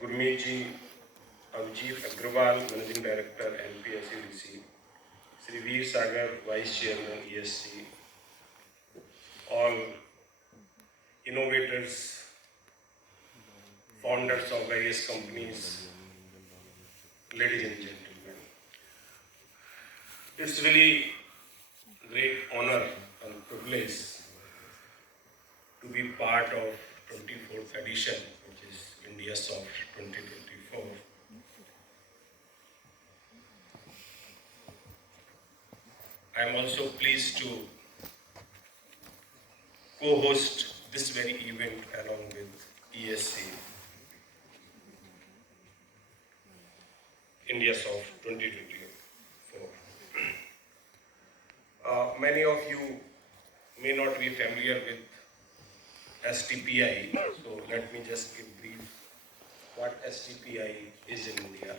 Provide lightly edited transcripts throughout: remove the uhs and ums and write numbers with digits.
Gurmeet ji, Avjeet Agrawal, Managing Director, NPSCDC, Sri Veer Sagar, Vice Chairman, ESC, all innovators, founders of various companies, ladies and gentlemen. It's really great honor and privilege to be part of 24th edition, which is Indiasoft 2024. I am also pleased to co-host this very event along with ESC, Indiasoft 2024. Many of you may not be familiar with STPI, so let me just give brief what STPI is in India.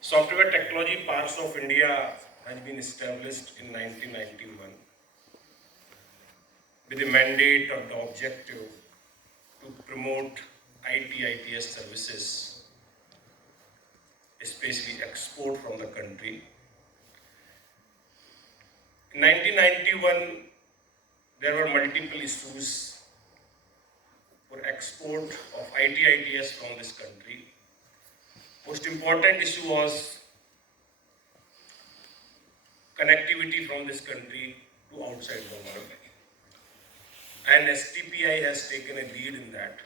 Software Technology Parks of India has been established in 1991 with the mandate or the objective to promote IT/ITS services, especially export from the country. In 1991, there were multiple issues for export of IT/ITS from this country. Most important issue was connectivity from this country to outside the world. And STPI has taken a lead in that.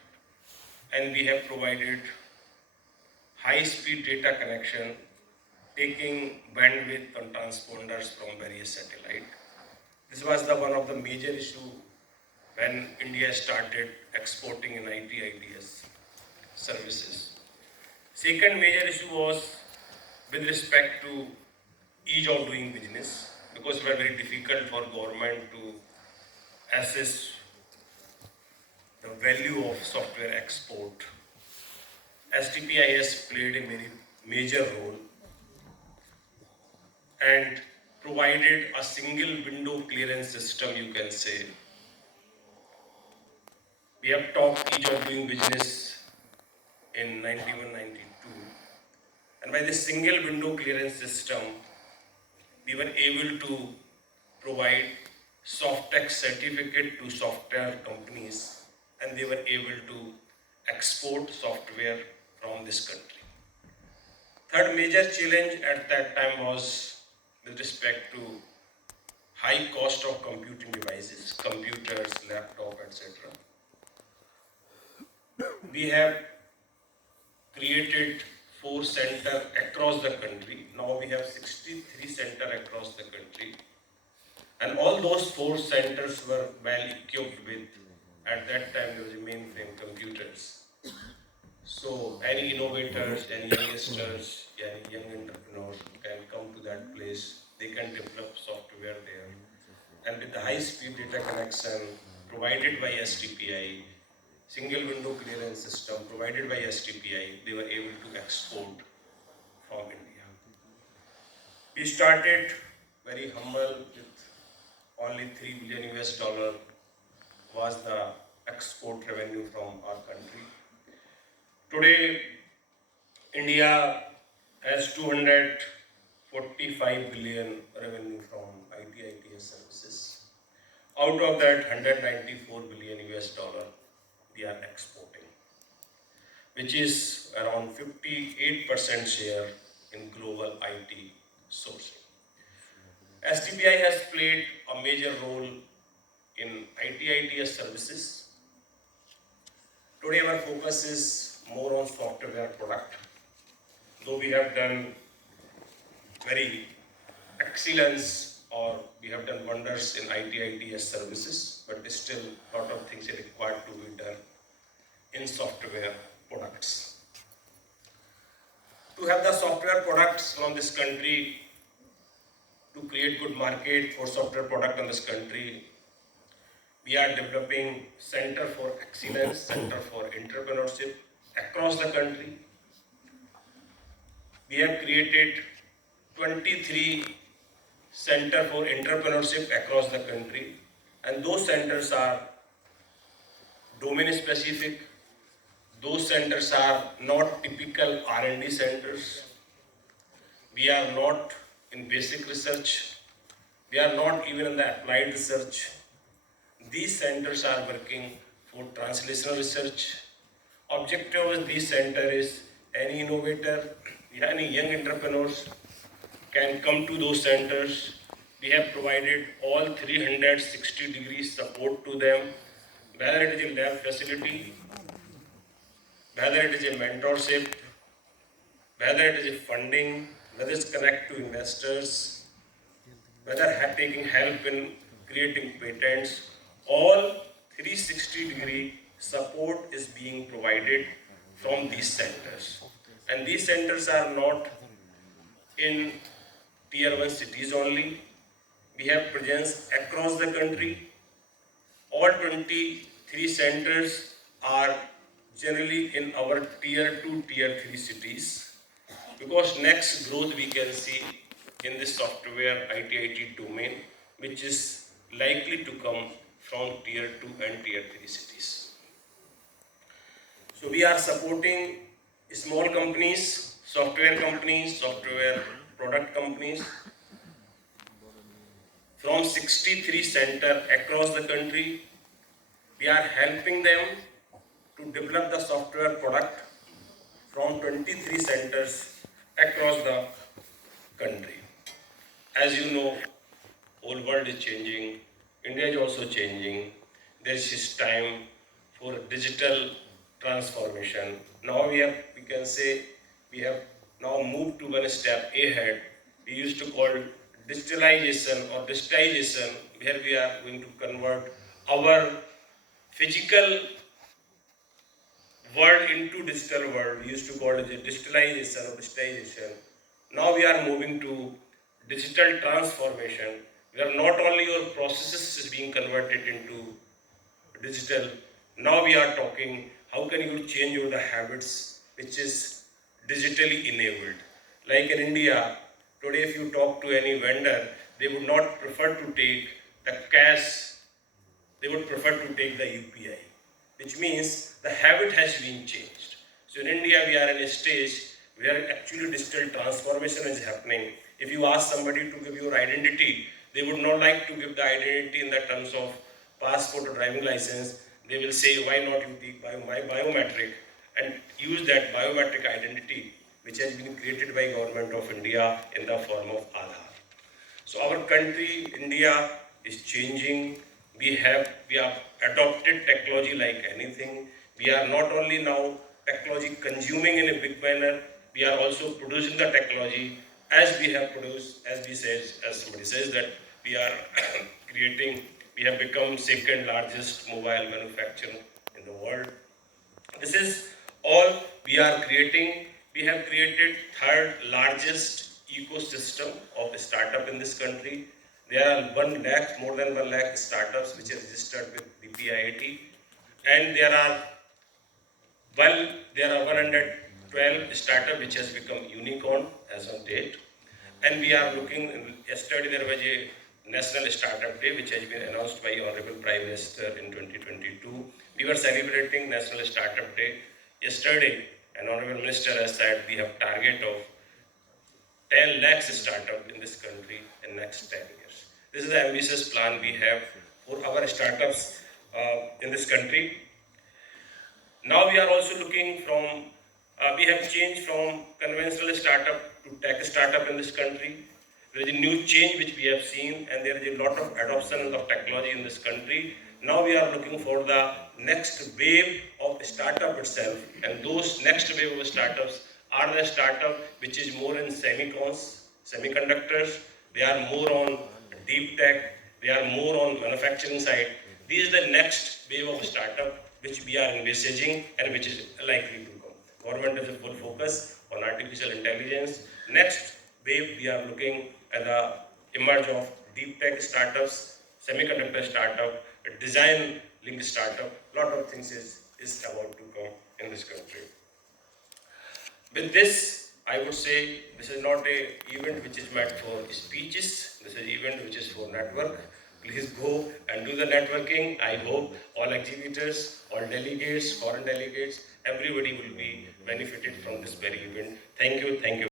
And we have provided high-speed data connection, taking bandwidth on transponders from various satellites. This was one of the major issue when India started exporting in IT/ITS services. Second major issue was with respect to ease of doing business, because it was very difficult for government to assess the value of software export. STPI has played a very major role and provided a single window clearance system, you can say. We have talked ease of doing business in 91-92, and by this single window clearance system, we were able to provide soft-tech certificate to software companies, and they were able to export software from this country. Third major challenge at that time was with respect to high cost of computing devices, computers, laptop, etc. We have created 4 centers across the country. Now we have 63 centers across the country. And all those 4 centers were well equipped with, at that time there was a mainframe computers. So any innovators, any youngsters, any young entrepreneurs can come to that place. They can develop software there. And with the high-speed data connection provided by STPI, single window clearance system provided by STPI, they were able to export from India. We started very humble with only $3 billion was the export revenue from our country. Today, India has 245 billion revenue from IT/ITS services. Out of that, 194 billion we are exporting, which is around 58% share in global IT sourcing. STPI has played a major role in IT/ITS services. Today our focus is more on software product. Though we have done very excellence, or we have done wonders in IT/ITS services, but still a lot of things are required to be done in software products. To have the software products from this country, to create good market for software product in this country, we are developing Center for Excellence, Center for Entrepreneurship across the country. We have created 23 Center for Entrepreneurship across the country, and those centers are domain specific, Those centers are not typical R&D centers. We are not in basic research. We are not even in the applied research. These centers are working for translational research. Objective of this center is any innovator, any young entrepreneurs can come to those centers. We have provided all 360 degrees support to them, whether it is a lab facility, whether it is a mentorship, whether it is a funding, whether it's connect to investors, whether taking help in creating patents, all 360-degree support is being provided from these centers. And these centers are not in tier 1 cities only. We have presence across the country. All 23 centers are generally in our tier 2, tier 3 cities, because next growth we can see in this software IT domain, which is likely to come from tier 2 and tier 3 cities. So we are supporting small companies, software product companies from 63 centers across the country. We are helping them to develop the software product from 23 centers across the country. As you know, whole world is changing, India is also changing. There is time for digital transformation. Now we can say we have now moved to one step ahead. We used to call digitalization or digitization, where we are going to convert our physical world into digital world. We used to call it digitalization or digitization. Now we are moving to digital transformation, where not only your processes is being converted into digital. Now we are talking how can you change your habits, which is digitally enabled. Like in India, today if you talk to any vendor, they would not prefer to take the cash, they would prefer to take the UPI, which means the habit has been changed. So in India, we are in a stage where actually digital transformation is happening. If you ask somebody to give your identity, they would not like to give the identity in the terms of passport or driving license. They will say, why not you take my biometric and use that biometric identity, which has been created by Government of India in the form of Aadhaar. So our country, India, is changing. We have adopted technology like anything. We are not only now technology consuming in a big manner, we are also producing the technology as we have produced, as somebody says that we are creating, we have become second largest mobile manufacturer in the world. This is all we are creating. We have created third largest ecosystem of a startup in this country. There are more than 1 lakh startups which are registered with BPIIT, and there are 112 startups which has become unicorn as on date. And we are looking, yesterday there was a National Startup Day which has been announced by Honorable Prime Minister in 2022. We were celebrating National Startup Day yesterday, and Honorable Minister has said we have target of 10 lakhs startup in this country in next 10 years. This is the ambitious plan we have for our startups in this country. Now we are also looking from, we have changed from conventional startup to tech startup in this country. There is a new change which we have seen, and there is a lot of adoption of technology in this country. Now we are looking for the next wave of startup itself, and those next wave of startups are the startup which is more in semiconductors. They are more on deep tech. They are more on manufacturing side. This is the next wave of startup which we are envisaging and which is likely to come. Government has a full focus on artificial intelligence. Next wave, we are looking at the emerge of deep tech startups, semiconductor startup, design linked startup. Lot of things is about to come in this country. With this, I would say this is not an event which is meant for speeches. This is an event which is for network. Please go and do the networking. I hope all exhibitors, all delegates, foreign delegates, everybody will be benefited from this very event. Thank you. Thank you.